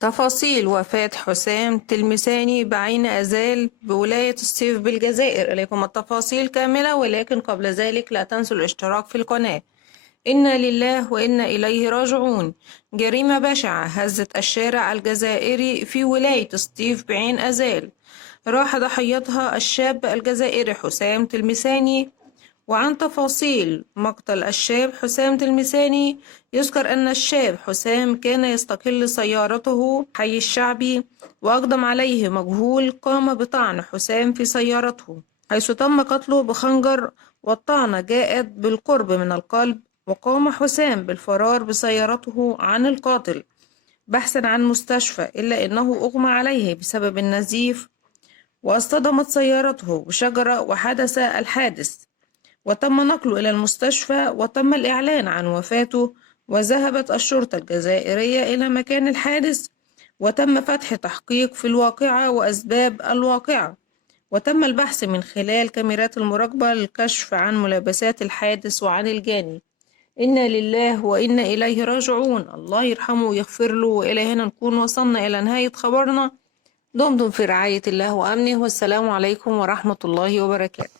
تفاصيل وفاة حسام تلمساني بعين أزال بولاية الصيف بالجزائر. إليكم التفاصيل كاملة، ولكن قبل ذلك لا تنسوا الاشتراك في القناة. إنا لله وإنا إليه راجعون. جريمة بشعة هزت الشارع الجزائري في ولاية الصيف بعين أزال، راح ضحيتها الشاب الجزائري حسام تلمساني. وعن تفاصيل مقتل الشاب حسام تلمساني، يذكر أن الشاب حسام كان يستقل سيارته حي الشعبي، وأقدم عليه مجهول قام بطعن حسام في سيارته، حيث تم قتله بخنجر، والطعنة جاءت بالقرب من القلب، وقام حسام بالفرار بسيارته عن القاتل بحثا عن مستشفى، إلا أنه أغمى عليه بسبب النزيف، واصطدمت سيارته بشجرة وحدث الحادث، وتم نقله إلى المستشفى وتم الإعلان عن وفاته. وذهبت الشرطة الجزائرية إلى مكان الحادث، وتم فتح تحقيق في الواقعة وأسباب الواقعة، وتم البحث من خلال كاميرات المراقبة للكشف عن ملابسات الحادث وعن الجاني. إنا لله وإنا إليه راجعون. الله يرحمه ويغفر له. وإلى هنا نكون وصلنا إلى نهاية خبرنا. دمتم في رعاية الله وأمنه، والسلام عليكم ورحمة الله وبركاته.